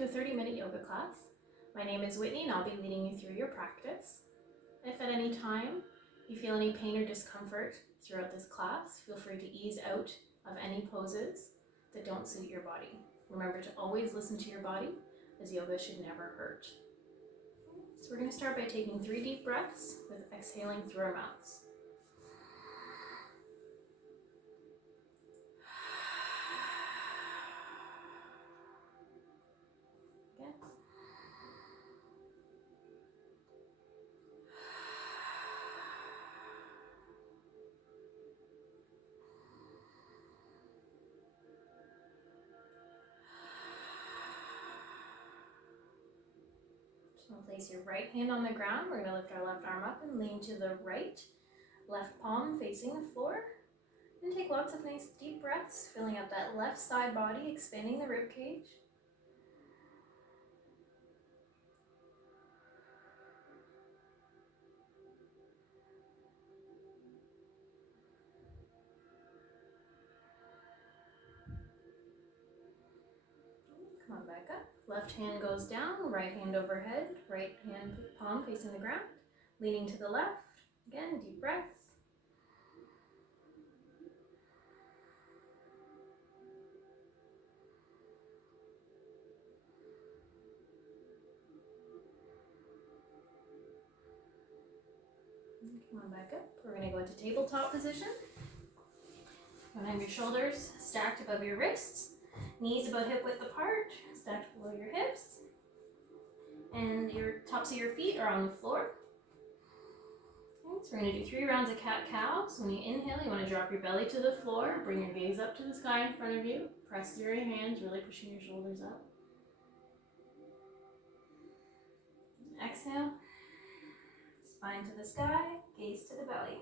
to a 30-minute yoga class. My name is Whitney and I'll be leading you through your practice. If at any time you feel any pain or discomfort throughout this class, feel free to ease out of any poses that don't suit your body. Remember to always listen to your body, as yoga should never hurt. So we're going to start by taking 3 deep breaths with exhaling through our mouths. Again. We'll place your right hand on the ground. We're going to lift our left arm up and lean to the right. Left palm facing the floor. And take lots of nice deep breaths, filling up that left side body, expanding the rib cage. Come on back up. Left hand goes down, right hand overhead, right hand palm facing the ground, leaning to the left. Again, deep breaths. Come on back up. We're going to go into tabletop position. You're going to have your shoulders stacked above your wrists, knees about hip width apart, stacked below your hips, and your tops of your feet are on the floor. Okay, so we're going to do 3 rounds of cat-cow. So when you inhale, you want to drop your belly to the floor, bring your gaze up to the sky in front of you, press through your hands, really pushing your shoulders up. Exhale, spine to the sky, gaze to the belly.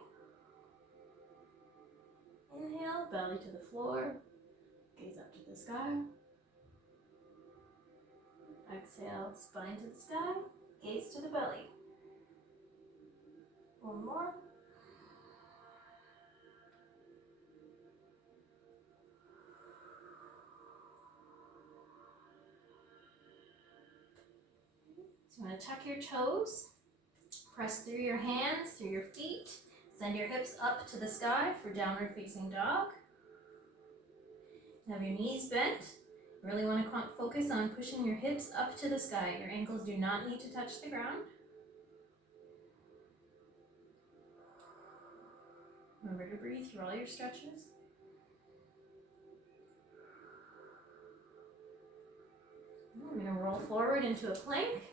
Inhale, belly to the floor, gaze up to the sky. Exhale, spine to the sky, gaze to the belly. One more. So you want to tuck your toes, press through your hands, through your feet, send your hips up to the sky for downward facing dog. Have your knees bent. You really want to focus on pushing your hips up to the sky. Your ankles do not need to touch the ground. Remember to breathe through all your stretches. We're going to roll forward into a plank.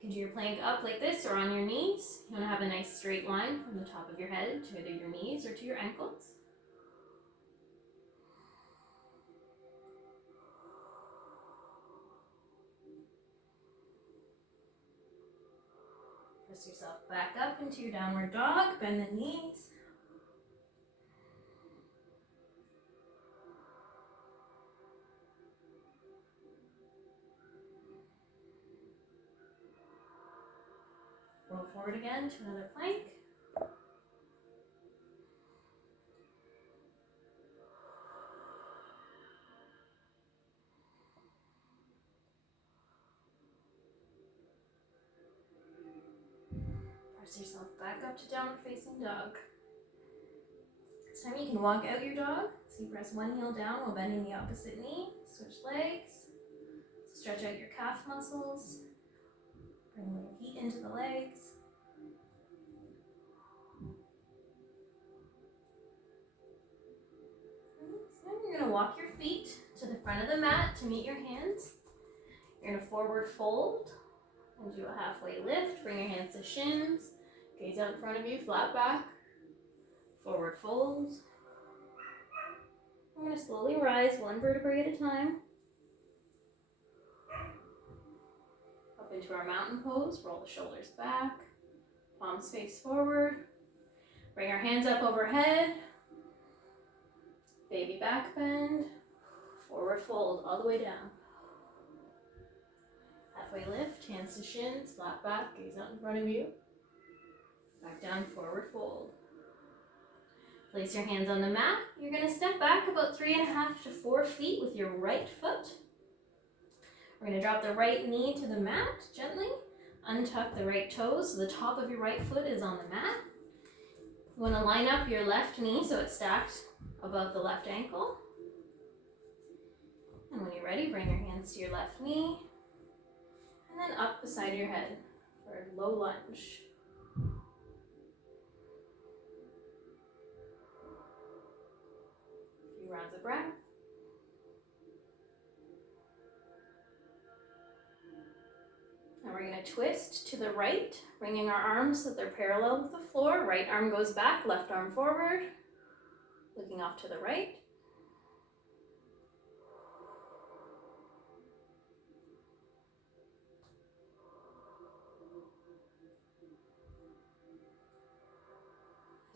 You can do your plank up like this or on your knees. You want to have a nice straight line from the top of your head to either your knees or to your ankles. Press yourself back up into your downward dog. Bend the knees. Roll forward again to another plank. Press yourself back up to downward facing dog. This time you can walk out your dog. So you press one heel down while bending the opposite knee. Switch legs. Stretch out your calf muscles. Bring a little heat into the legs. So you're going to walk your feet to the front of the mat to meet your hands. You're going to forward fold and do a halfway lift. Bring your hands to shins. Gaze out in front of you, flat back. Forward fold. We're going to slowly rise one vertebrae at a time. Up into our mountain pose. Roll the shoulders back. Palms face forward. Bring our hands up overhead. Baby back bend. Forward fold all the way down. Halfway lift, hands to shins, flat back, gaze out in front of you. Back down, forward fold. Place your hands on the mat. You're going to step back about 3.5 to 4 feet with your right foot. We're going to drop the right knee to the mat gently. Untuck the right toes so the top of your right foot is on the mat. You want to line up your left knee so it's stacked above the left ankle. And when you're ready, bring your hands to your left knee and then up beside your head for a low lunge. A few rounds of breath. And we're going to twist to the right, bringing our arms so they're parallel with the floor. Right arm goes back, left arm forward, looking off to the right.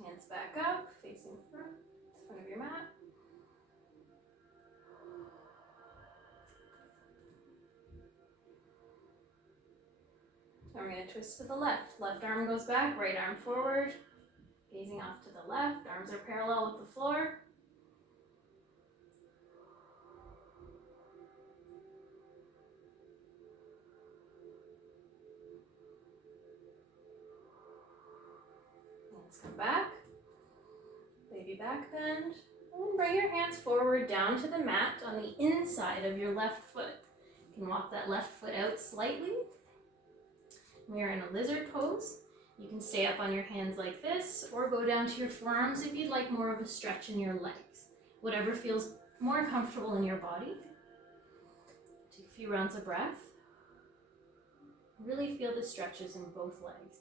Hands back up, facing front of your mat. And we're going to twist to the left. Left arm goes back, right arm forward, gazing off to the left. Arms are parallel with the floor. Hands come back. Baby back bend. And then bring your hands forward down to the mat on the inside of your left foot. You can walk that left foot out slightly. We are in a lizard pose. You can stay up on your hands like this or go down to your forearms if you'd like more of a stretch in your legs. Whatever feels more comfortable in your body. Take a few rounds of breath. Really feel the stretches in both legs.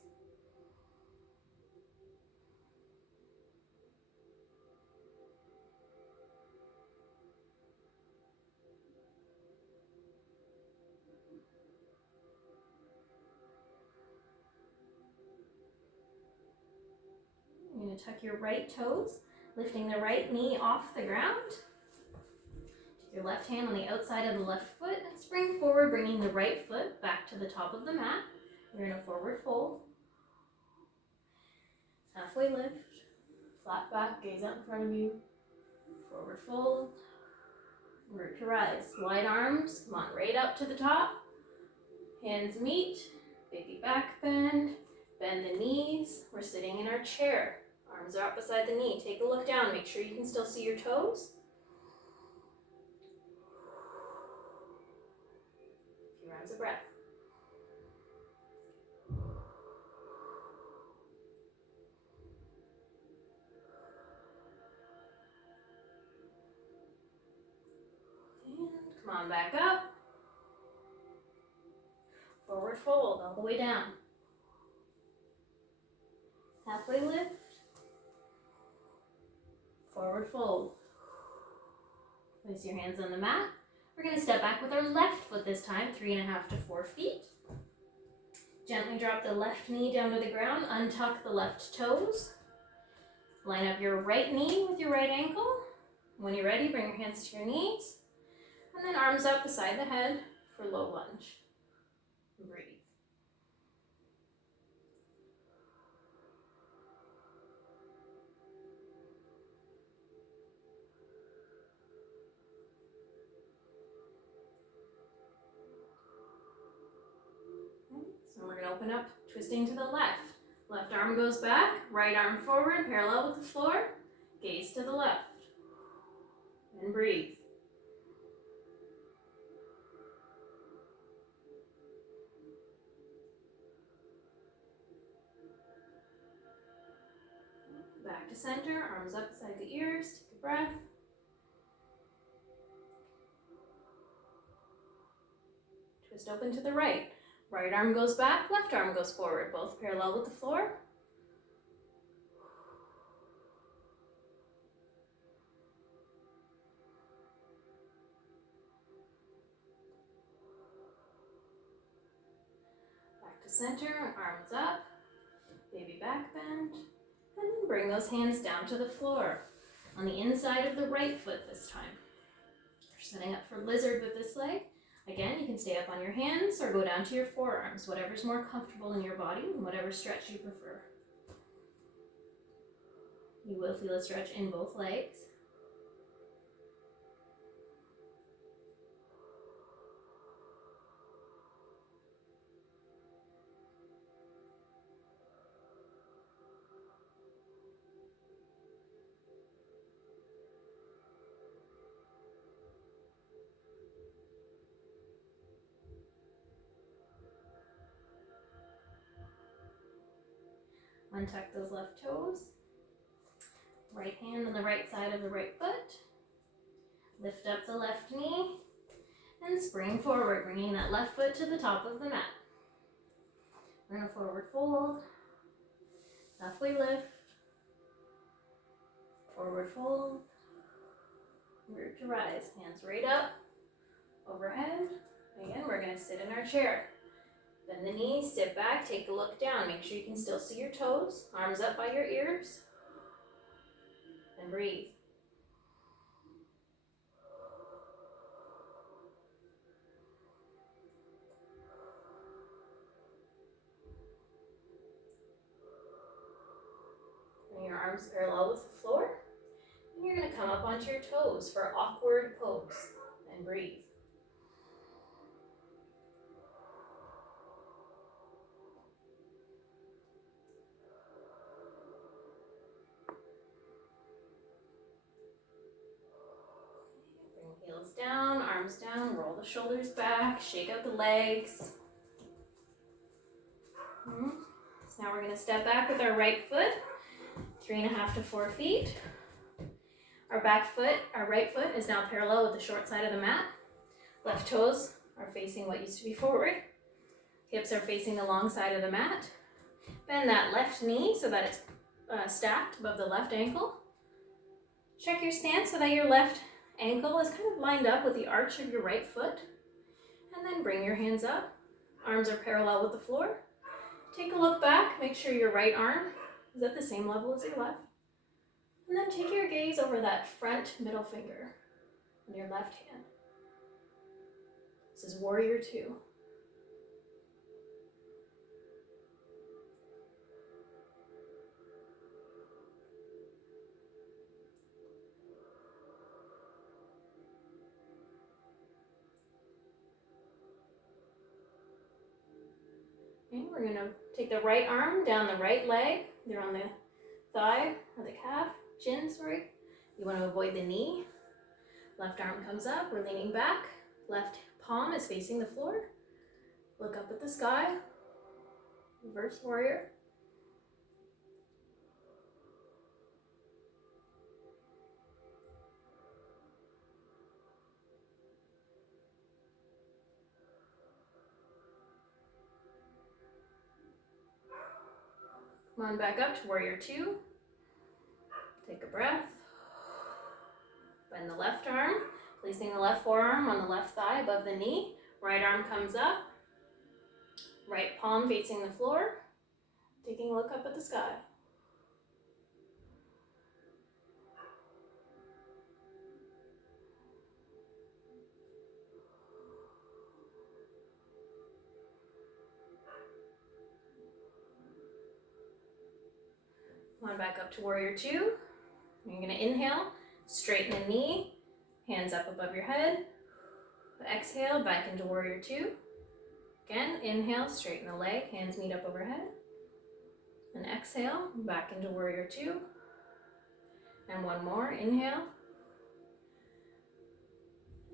You're going to tuck your right toes, lifting the right knee off the ground. Take your left hand on the outside of the left foot and spring forward, bringing the right foot back to the top of the mat. You're in a forward fold. Halfway lift, flat back, gaze out in front of you. Forward fold, root to rise. Wide arms, come on, right up to the top. Hands meet, baby back bend. Bend the knees. We're sitting in our chair. Arms are up beside the knee. Take a look down. Make sure you can still see your toes. A few rounds of breath. And come on back up. Forward fold all the way down. Halfway lift. Forward fold. Place your hands on the mat. We're going to step back with our left foot this time, 3.5 to 4 feet. Gently drop the left knee down to the ground. Untuck the left toes. Line up your right knee with your right ankle. When you're ready, bring your hands to your knees. And then arms up beside the head for low lunge. Breathe. So we're going to open up, twisting to the left. Left arm goes back, right arm forward, parallel with the floor. Gaze to the left. And breathe. Back to center, arms up beside the ears. Take a breath. Twist open to the right. Right arm goes back, left arm goes forward, both parallel with the floor. Back to center, arms up, baby back bend, and then bring those hands down to the floor on the inside of the right foot this time. We're setting up for lizard with this leg. Again, you can stay up on your hands or go down to your forearms, whatever's more comfortable in your body and whatever stretch you prefer. You will feel a stretch in both legs. Untuck those left toes. Right hand on the right side of the right foot. Lift up the left knee and spring forward, bringing that left foot to the top of the mat. We're going to forward fold, halfway lift, forward fold, root to rise, hands right up, overhead. Again, we're going to sit in our chair. Bend the knees, sit back, take a look down. Make sure you can still see your toes, arms up by your ears, and breathe. Bring your arms parallel with the floor. And you're going to come up onto your toes for awkward pose and breathe. Bring heels down, arms down, roll the shoulders back, shake out the legs. So now we're going to step back with our right foot, 3.5 to 4 feet. Our right foot is now parallel with the short side of the mat. Left toes are facing what used to be forward. Hips are facing the long side of the mat. Bend that left knee so that it's stacked above the left ankle. Check your stance so that your left ankle is kind of lined up with the arch of your right foot. And then bring your hands up. Arms are parallel with the floor. Take a look back. Make sure your right arm is at the same level as your left. And then take your gaze over that front middle finger on your left hand. This is Warrior 2. Okay, we're going to take the right arm down the right leg, either on the thigh or the calf, chin, sorry. You want to avoid the knee. Left arm comes up, we're leaning back. Left palm is facing the floor. Look up at the sky. Reverse warrior. Come on back up to Warrior 2. Take a breath. Bend the left arm, placing the left forearm on the left thigh above the knee. Right arm comes up. Right palm facing the floor. Taking a look up at the sky. Come on back up to Warrior 2. You're going to inhale, straighten the knee, hands up above your head. Exhale, back into Warrior 2. Again, inhale, straighten the leg, hands meet up overhead. And exhale, back into Warrior 2. And one more, inhale.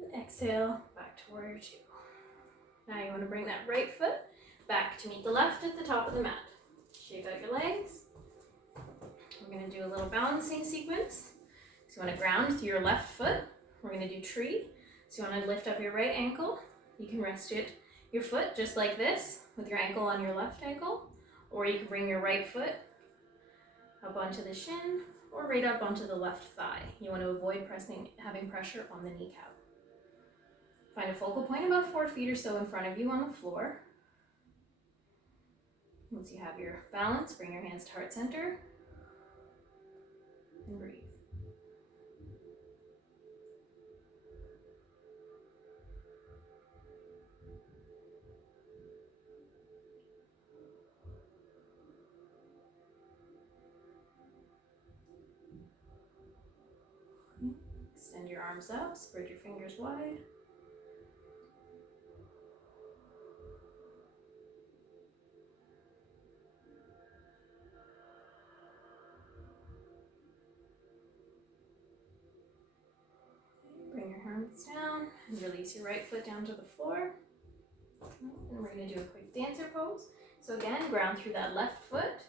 And exhale, back to Warrior 2. Now you want to bring that right foot back to meet the left at the top of the mat. Shake out your legs. We're going to do a little balancing sequence. So you want to ground through your left foot. We're going to do tree. So you want to lift up your right ankle. You can rest your foot just like this with your ankle on your left ankle. Or you can bring your right foot up onto the shin or right up onto the left thigh. You want to avoid having pressure on the kneecap. Find a focal point about 4 feet or so in front of you on the floor. Once you have your balance, bring your hands to heart center and breathe. Extend your arms up, spread your fingers wide. Bring your hands down and release your right foot down to the floor. And we're going to do a quick dancer pose. So again, ground through that left foot.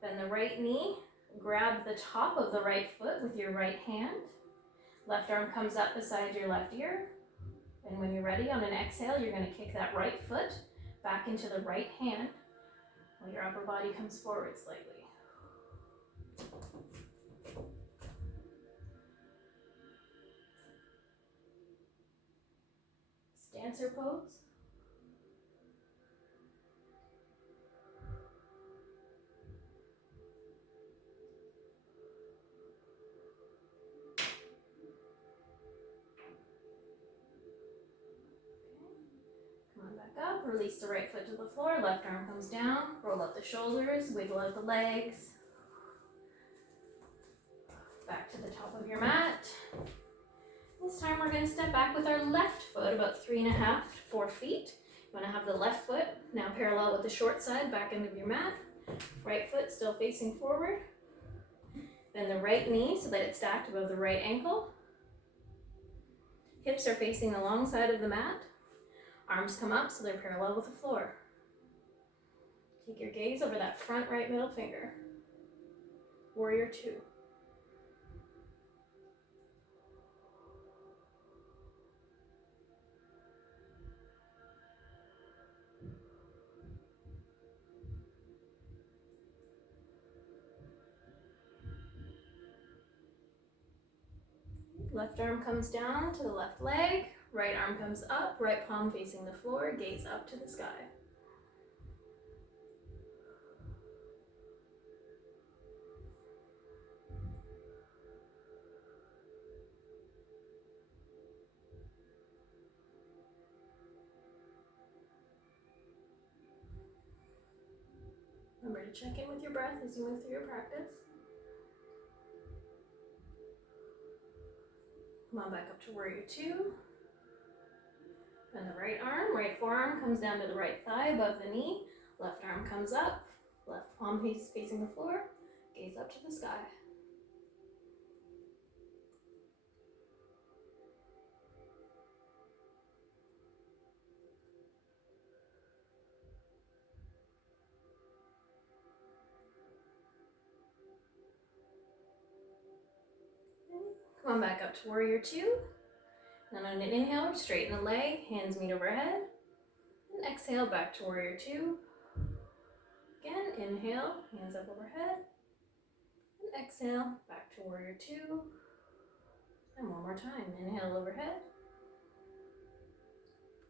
Bend the right knee, grab the top of the right foot with your right hand. Left arm comes up beside your left ear. And when you're ready, on an exhale, you're going to kick that right foot back into the right hand while your upper body comes forward slightly. Dancer pose. Come on back up, release the right foot to the floor, left arm comes down, roll up the shoulders, wiggle out the legs. Back to the top of your mat. This time we're going to step back with our left foot about 3.5 to 4 feet. You want to have the left foot now parallel with the short side, back end of your mat. Right foot still facing forward. Then the right knee so that it's stacked above the right ankle. Hips are facing the long side of the mat. Arms come up so they're parallel with the floor. Take your gaze over that front right middle finger. Warrior 2. Left arm comes down to the left leg, right arm comes up, right palm facing the floor, gaze up to the sky. Remember to check in with your breath as you move through your practice. Come on back up to warrior 2. Bend the right arm, right forearm comes down to the right thigh above the knee. Left arm comes up, left palm facing the floor. Gaze up to the sky. Come on back up to warrior 2. Then on an inhale, straighten the leg, hands meet overhead. And exhale, back to warrior 2. Again, inhale, hands up overhead. And exhale, back to warrior 2. And one more time, inhale overhead.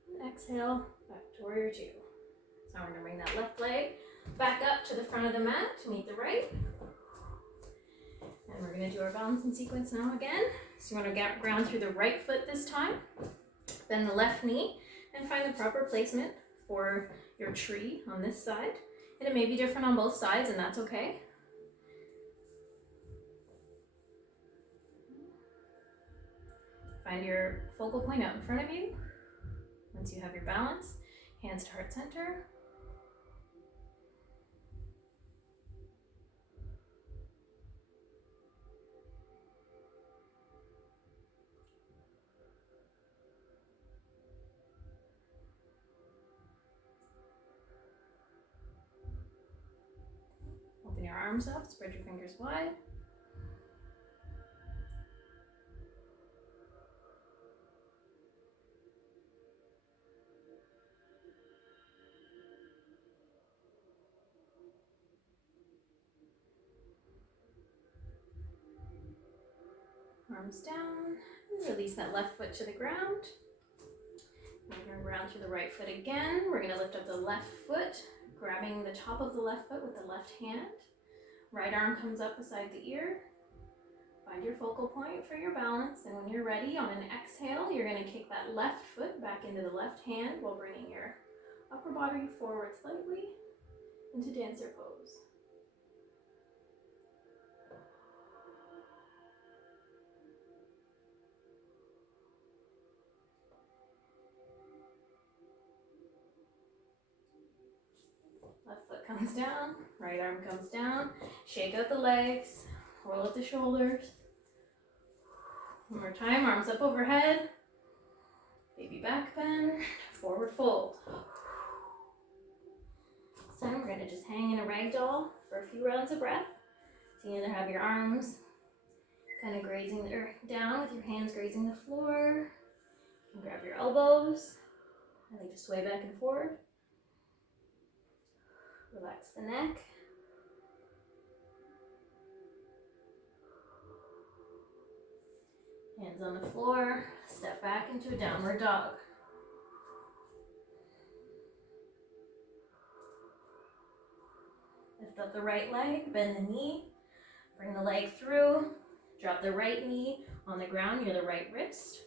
And exhale, back to warrior 2. So we're gonna bring that left leg back up to the front of the mat to meet the right. And we're gonna do our balancing sequence now again. So you wanna ground through the right foot this time, then the left knee, and find the proper placement for your tree on this side. And it may be different on both sides, and that's okay. Find your focal point out in front of you. Once you have your balance, hands to heart center. Open your arms up, spread your fingers wide. Arms down, and release that left foot to the ground. We're going to ground through the right foot again. We're going to lift up the left foot, grabbing the top of the left foot with the left hand. Right arm comes up beside the ear. Find your focal point for your balance, and when you're ready, on an exhale, you're going to kick that left foot back into the left hand while bringing your upper body forward slightly into dancer pose. Left foot comes down, right arm comes down, shake out the legs, roll out the shoulders. One more time, arms up overhead, baby back bend, forward fold. This time we're we're going to just hang in a ragdoll for a few rounds of breath. So you either have your arms kind of grazing or down with your hands grazing the floor. You can grab your elbows. I like to sway back and forth. Relax the neck. Hands on the floor. Step back into a downward dog. Lift up the right leg, bend the knee, bring the leg through, drop the right knee on the ground near the right wrist.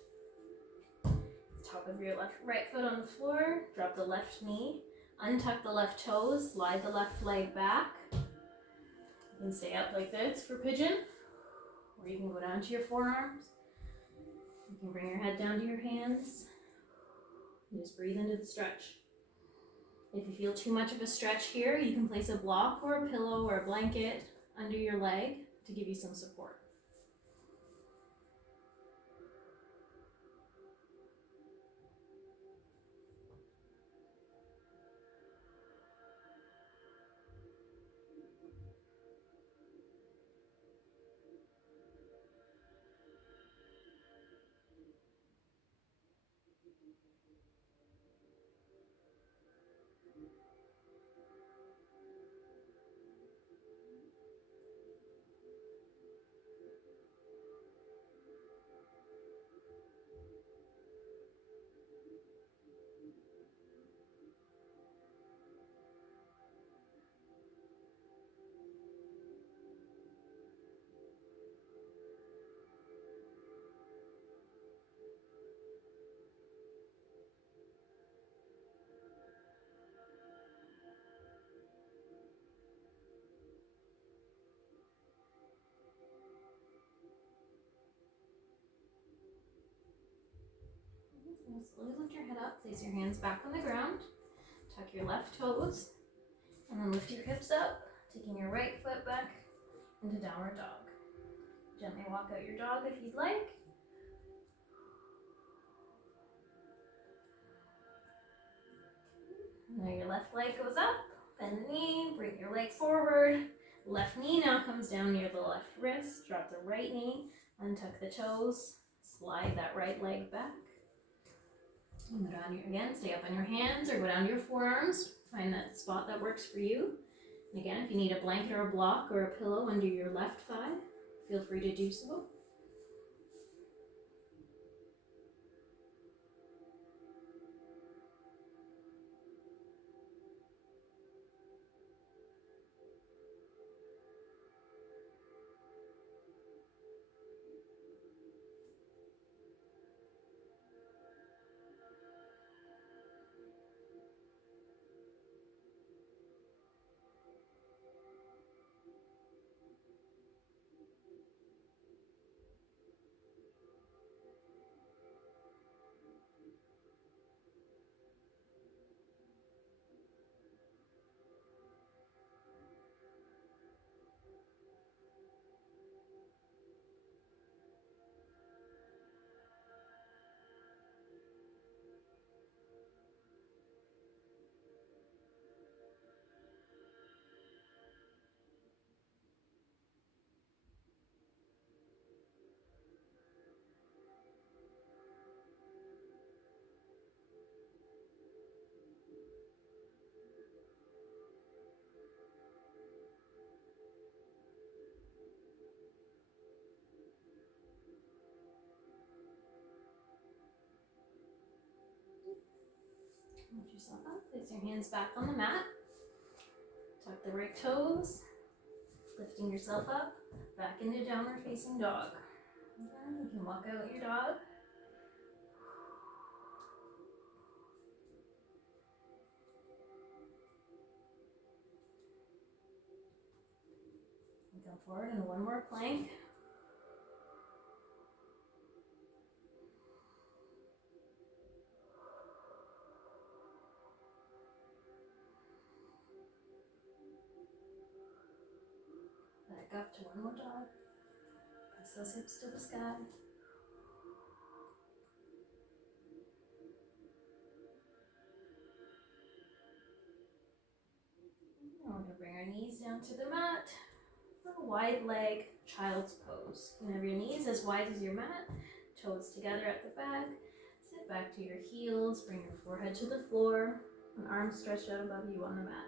Top of your right foot on the floor, drop the left knee, untuck the left toes, slide the left leg back. You can stay up like this for pigeon, or you can go down to your forearms. You can bring your head down to your hands, and just breathe into the stretch. If you feel too much of a stretch here, you can place a block or a pillow or a blanket under your leg to give you some support. Slowly lift your head up, place your hands back on the ground, tuck your left toes, and then lift your hips up, taking your right foot back into downward dog. Gently walk out your dog if you'd like. Now your left leg goes up, bend the knee, bring your leg forward. Left knee now comes down near the left wrist, drop the right knee, untuck the toes, slide that right leg back. And go down again, stay up on your hands or go down to your forearms. Find that spot that works for you. And again, if you need a blanket or a block or a pillow under your left thigh, feel free to do so. Lift yourself up, place your hands back on the mat. Tuck the right toes, lifting yourself up, back into downward facing dog. Again, you can walk out your dog. And come forward in one more plank. Back up to one more dog. Press those hips to the sky. bring our knees down to the mat. A wide leg child's pose. You can have your knees as wide as your mat, toes together at the back. Sit back to your heels, bring your forehead to the floor, and arms stretched out above you on the mat.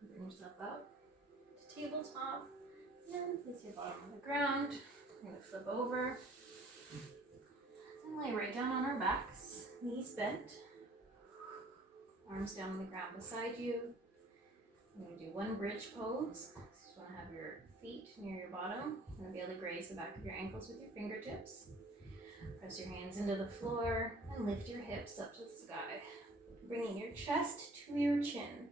Bring yourself up to tabletop. And place your bottom on the ground. We're going to flip over and lay right down on our backs. Knees bent. Arms down on the ground beside you. I'm going to do one bridge pose. So you just want to have your feet near your bottom. You're going to be able to graze the back of your ankles with your fingertips. Press your hands into the floor and lift your hips up to the sky. Bringing your chest to your chin.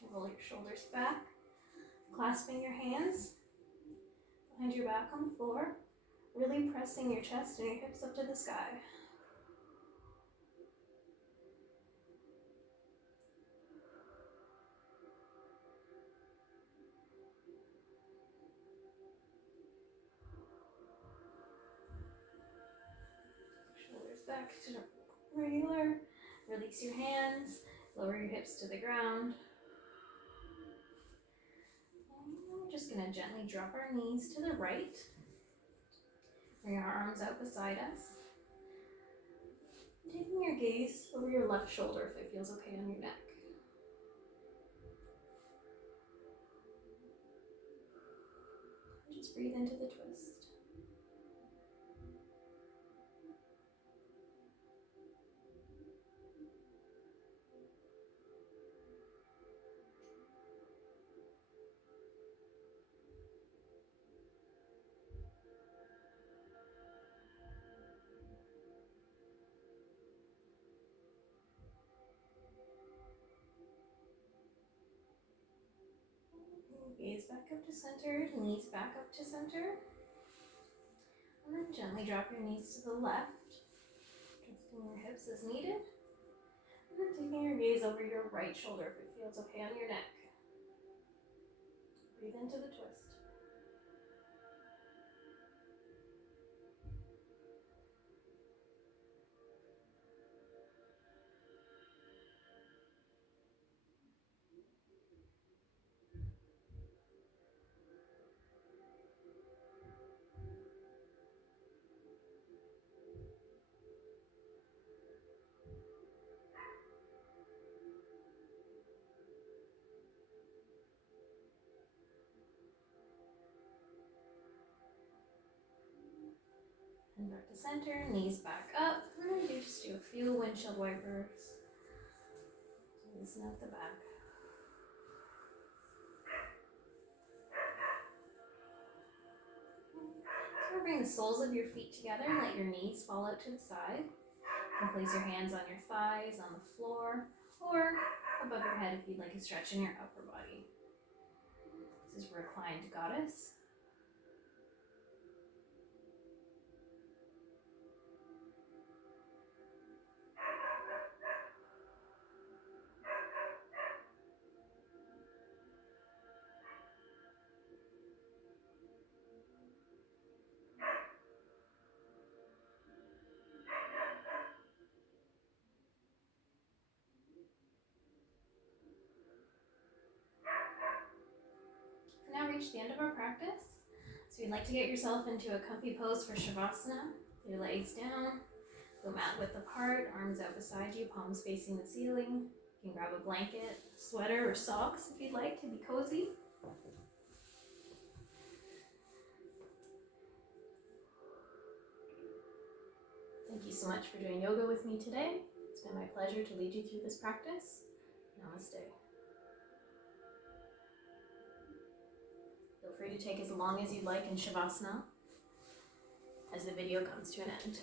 You can roll your shoulders back, clasping your hands behind your back on the floor, really pressing your chest and your hips up to the sky. Shoulders back to regular. Release your hands, lower your hips to the ground. And we're just going to gently drop our knees to the right. Bring our arms out beside us. Taking your gaze over your left shoulder if it feels okay on your neck. Just breathe into the twist. Gaze back up to center, knees back up to center. And then gently drop your knees to the left, adjusting your hips as needed. And then taking your gaze over your right shoulder if it feels okay on your neck. Breathe into the twist. And back to center, knees back up. And then you just do a few windshield wipers. Loosen out the back. So bring the soles of your feet together and let your knees fall out to the side. And place your hands on your thighs, on the floor, or above your head if you'd like a stretch in your upper body. This is reclined goddess. Now reach the end of our practice. So you'd like to get yourself into a comfy pose for Shavasana. Your legs down, So mat width apart, arms out beside you, palms facing the ceiling. You can grab a blanket, sweater, or socks if you'd like to be cozy. Thank you so much for doing yoga with me today. It's been my pleasure to lead you through this practice. Namaste. Feel free to take as long as you'd like in Shavasana as the video comes to an end.